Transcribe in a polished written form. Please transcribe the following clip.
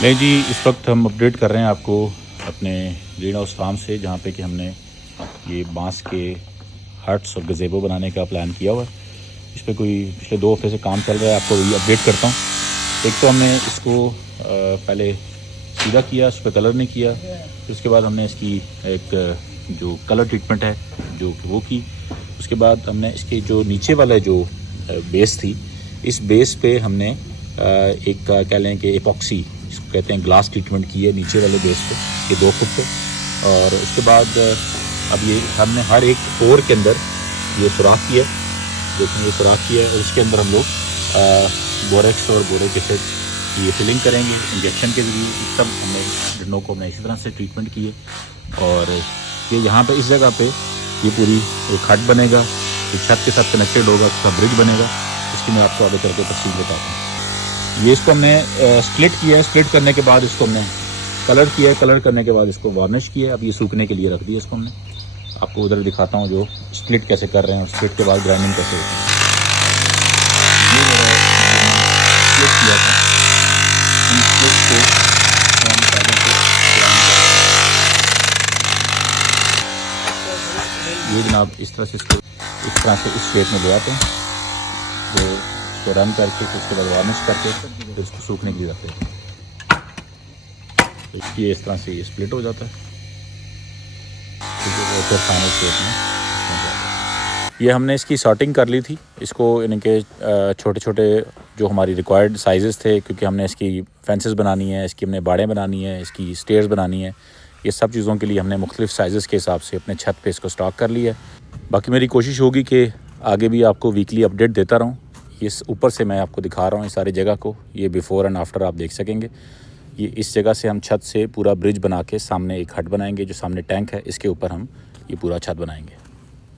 नहीं जी, इस वक्त हम अपडेट कर रहे हैं आपको अपने ग्रीन हाउस फार्म से, जहाँ पे कि हमने ये बांस के हट्स और गज़ेबो बनाने का प्लान किया हुआ है। इस पे कोई पिछले 2 हफ्ते से काम चल रहा है, आपको ये अपडेट करता हूँ। एक तो हमने इसको पहले सीधा किया, उस पर कलर नहीं किया। फिर उसके बाद हमने इसकी एक जो कलर ट्रीटमेंट है जो कि वो की। उसके बाद हमने इसके जो नीचे वाला जो बेस थी, इस बेस पे हमने एक कह लें कि एपॉक्सी, इसको कहते हैं, ग्लास ट्रीटमेंट की है नीचे वाले बेस पे, ये 2 फुट पे। और उसके बाद अब ये हमने हर एक पोर के अंदर ये सुराख किया, देखें ये सुराख किया है, और इसके अंदर हम लोग बोरेक्स और बोरिक एसिड की ये फिलिंग करेंगे इंजेक्शन के ज़रिए। इस सब हमने डंडों को हमने इसी तरह से ट्रीटमेंट किए। और ये यहाँ पे इस जगह पे ये पूरी एक हट बनेगा, एक छत के साथ कनेक्टेड होगा, उसका ब्रिज बनेगा। इसकी मैं आपको आगे चल के तफसील बताता हूँ। ये इसको हमने स्प्लिट किया है। स्प्लिट करने के बाद इसको हमने कलर किया है। कलर करने के बाद इसको वार्निश किया है। अब ये सूखने के लिए रख दिया इसको हमने। आपको उधर दिखाता हूँ जो स्प्लिट कैसे कर रहे हैं और स्प्लिट के बाद ग्राइंडिंग कैसे होती है। ये मेरा स्प्लिट किया था, इन स्प्लिट को हम पहले से ग्राइंड कर रहे हैं। ये जनाब इस तरह से इसको इस तरह से इस शेप में ले आते हैं, जो इसको रन करके फिर उसके बाद वार्निश करके फिर इसको सूखने के लिए रखते हैं। तो ये इस तरह से ये स्प्लिट हो जाता है, फिर फाइनल शेप में इसमें जाता है। ये हमने इसकी सॉर्टिंग कर ली थी। इसको इनके छोटे छोटे जो हमारी रिक्वायर्ड साइज़ेस थे, क्योंकि हमने इसकी फेंसेस बनानी है, इसकी हमने बाड़ें बनानी है, इसकी स्टेयर्स बनानी है, ये सब चीज़ों के लिए हमने मुख्तलिफ साइज़ेस के हिसाब से अपने छत पे इसको स्टॉक कर लिया है। बाकी मेरी कोशिश होगी कि आगे भी आपको वीकली अपडेट देता रहूँ। इस ऊपर से मैं आपको दिखा रहा हूँ इस सारी जगह को, ये बिफ़ोर एंड आफ्टर आप देख सकेंगे। ये इस जगह से हम छत से पूरा ब्रिज बना के सामने एक हट बनाएंगे, जो सामने टैंक है इसके ऊपर हम ये पूरा छत बनाएंगे।